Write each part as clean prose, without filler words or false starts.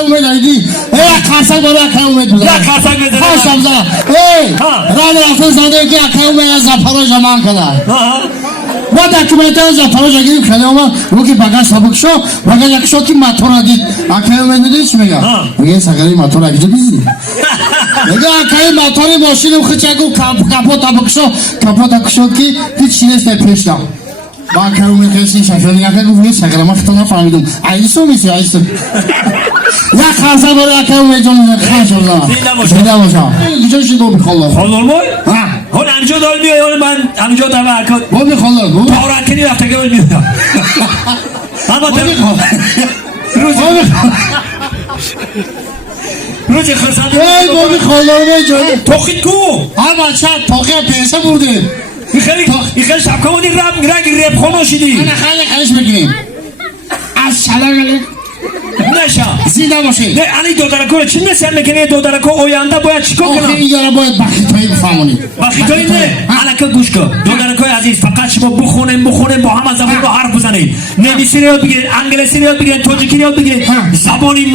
اومد دیدی خرسک برای اکه اومد بزن یا خرسک بزن خرسک بزن ران رفتن زاده که اکه اومد از زفراج امان کنه با دکومنت از زفراج گیریم خیلی اومد رو که بگه سبک شو بگه یک شو که ماتور دید اکه اومد دیدی چی میگه بگه سگری ماتور اگه بیزی بگه اکه ماتوری ماشینم خچگو کپوتا بکشو کپوتا کشو که هیچ نیست پیش دام با اکه اومد خیلی شفیانی اکه گفت سگری ما خطا نفهمیدم ایسو میسی ایسو یا خرسه برای اکه اومد جان خرش بزن زنده باشم اینجا شد بابی خالد خالد مای؟ هون انجا دار میای هون من انجا دار میای بابی خالد پاورکنی رفته که میاد اما روزی خرسانه ای بابی خالد جان توخید کو ها بچه توخی پیسه برده این خیلی شب کمونی رنگ ریب خونو شدی انا خیلی خیش بگیم السلام علیکم نشا زنده باشی نه انی دودرکو چی نسیم میکنه دودرکو اوینده باید چیکار کنم این یارا باید بخیتایی بفهمونی بخیتایی نه الکه گوش کن دودرکوی عزیز فقط شما بخونیم با همه زبان رو حرف بزنید نمیسی رو یاد بگیرید انگلیسی رو یاد بگیرید تاجیکی رو یاد بگیرید زبانی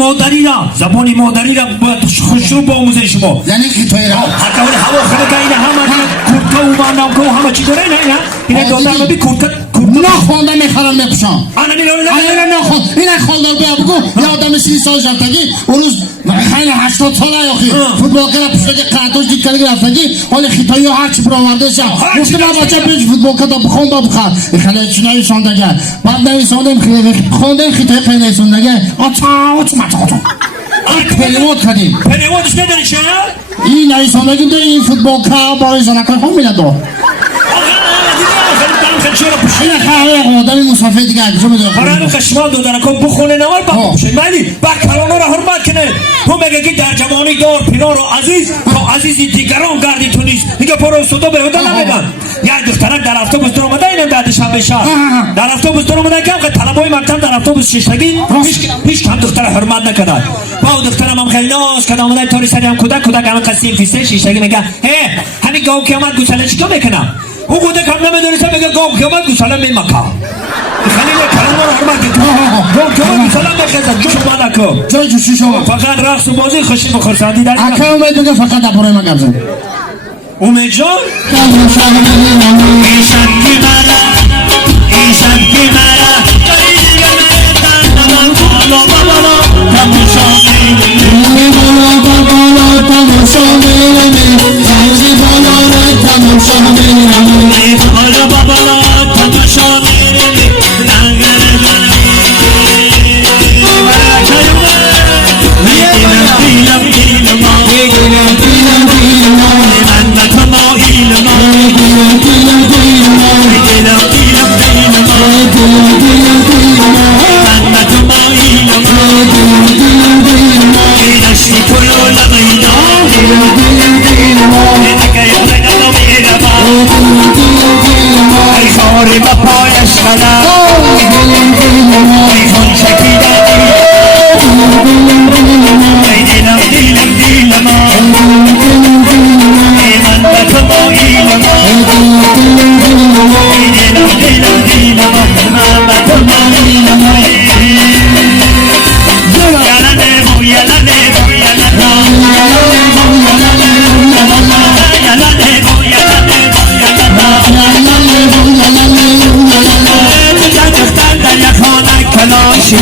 مادری را باید خوشرو بآموزید شما یعنی خیتایی را حتی هوا خلقه اینه همه کورتا و مانامکو و همه چی داره نه اینه دودرکو بی کورتا نخونده میخرم میپشم انا نخوند اینه خالدار بیا بگو یه آدم 30 سال شفتگی اون روز خیلی 80 ساله یاخی فوتبال کرد پشتگی قرطوش دید کلگی رفتگی حالی خیتایی ها هرچی براورده شد گفته من بچه پیش فوتبال کرد بخون با بخار خیلی چی نویساندگی بعد نویساندم خونده خیتایی خیلی نویساندگی پلیموت کردیم پلیموتش نداری چه؟ این نویساندگی داری این فوتبال کرد برای زنکای هم میده دو این خیلی آدمی مسافر دیگه اگه میدونه قرار خشما دودرکو بخونه نوار بخوشید ولی با کلانو را حرمت کنه تو میگه که در جوانی دار پینار و عزیز تو عزیزی دیگران گردی تو نیست میگه پرو صدا به هده نمیدن یا دخترک در اتوبوس در اومده اینم بعد شنبه شهر در اتوبوس در اومده که طلبای مکتب در اتوبوس ششتگی هیچ کم دختر حرمت نکرد با دخترم هم خیلی ناز کرد اومده تاری سری هم کودک هم قسیم فیسته ششتگی میگه همین گاو که اومد گوساله چیکار میکنم او گوده کم نمیدونیسته میگه گاو که اومد گوساله میمکه خیلی کلمه رو حرمت کنم گاو که اومد گوساله میخزد گوشو ما نکن جای جوشی شما فقط رقص و بازی خوشی بخورسندی در اکه اومد میگه فقط دپاره من گرزن امید جان She